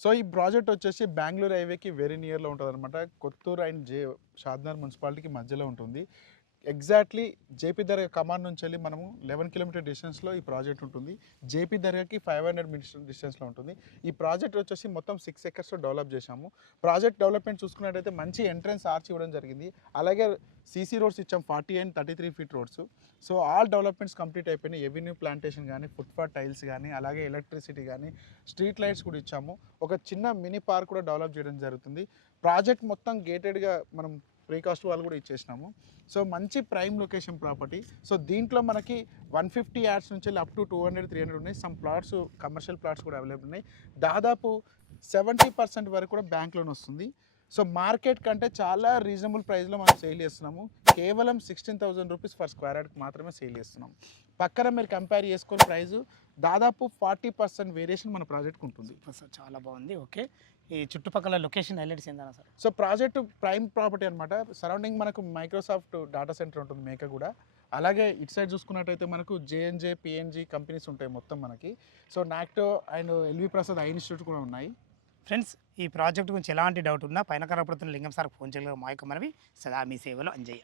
So, ఈ project వచ్చేసి బెంగుళూరు హైవేకి వెరీ నియర్‌లో ఉంటదనమాట. కొత్తూరు అండ్ షాద్నగర్ మున్సిపాలిటీకి మధ్యలో ఉంటుంది. ఎగ్జాక్ట్‌లీ జేపీ దర్గా కమాన్ నుంచెళ్ళి మనము 11 కిలోమీటర్ డిస్టెన్స్‌లో ఈ ప్రాజెక్ట్ ఉంటుంది. జేపీ దర్గాకి 500 మీటర్స్ డిస్టెన్స్‌లో ఉంటుంది. ఈ ప్రాజెక్ట్ వచ్చేసి మొత్తం 6 ఎకర్స్‌లో డెవలప్ చేశాము. ప్రాజెక్ట్ డెవలప్‌మెంట్ చూసుకున్నట్టయితే మంచి ఎంట్రన్స్ ఆర్చ్ ఇవ్వడం జరిగింది. అలాగే సీసీ రోడ్స్ ఇచ్చాం 40 and 33 feet roads. So, all developments complete అయిపోయినాయి. ఎవెన్యూ ప్లాంటేషన్ గానీ, ఫుట్‌పాత్ టైల్స్ గానీ, అలాగే ఎలక్ట్రిసిటీ గానీ, స్ట్రీట్ లైట్స్ కూడా ఇచ్చాము. ఒక చిన్న మినీ పార్క్ కూడా డెవలప్ చేయడం జరుగుతుంది. ప్రాజెక్ట్ మొత్తం గేటెడ్‌గా మనం ప్రీకాస్ట్ వాళ్ళు కూడా ఇచ్చేసినాము. సో, మంచి ప్రైమ్ లొకేషన్ ప్రాపర్టీ. సో, దీంట్లో మనకి 150 యార్డ్స్ నుంచి అప్ టు 200, 300 ఉన్నాయి. సమ్ ప్లాట్స్ కమర్షియల్ ప్లాట్స్ కూడా అవైలబుల్ ఉన్నాయి. దాదాపు 70% వరకు కూడా బ్యాంక్ లోన్ వస్తుంది. సో, మార్కెట్ కంటే చాలా రీజనబుల్ ప్రైస్‌లో మనం సేల్ చేస్తున్నాము. కేవలం 16,000 రూపీస్ పర్ స్క్వేర్ యార్డ్‌కి మాత్రమే సేల్ చేస్తున్నాం. పక్కన మీరు కంపేర్ చేసుకొని ప్రైజు దాదాపు 40% వేరియేషన్ మన ప్రాజెక్ట్‌కి ఉంటుంది. సూపర్ సార్, చాలా బాగుంది. ఓకే, ఈ చుట్టుపక్కల లొకేషన్ హైలైట్స్ ఏందన్నా sir? So, project prime property అనమాట. సరౌండింగ్ మనకు మైక్రోసాఫ్ట్ డేటా సెంటర్ ఉంటుంది మేకగూడ. అలాగే ఇటు సైడ్ చూసుకున్నట్టయితే మనకు జేఎన్‌జే, పీఎన్‌జీ కంపెనీస్ ఉంటాయి మొత్తం మనకి. సో, నాక్టో and LV Prasad eye institute కూడా ఉన్నాయి. ఫ్రెండ్స్, ఈ ప్రాజెక్ట్ గురించి ఎలాంటి డౌట్ ఉన్నా పైన కనపడుతున్న లింగం సార్ ఫోన్ చేయగలరు. మా యొక్క మనవి సదా మీ సేవలో అంజయ్య.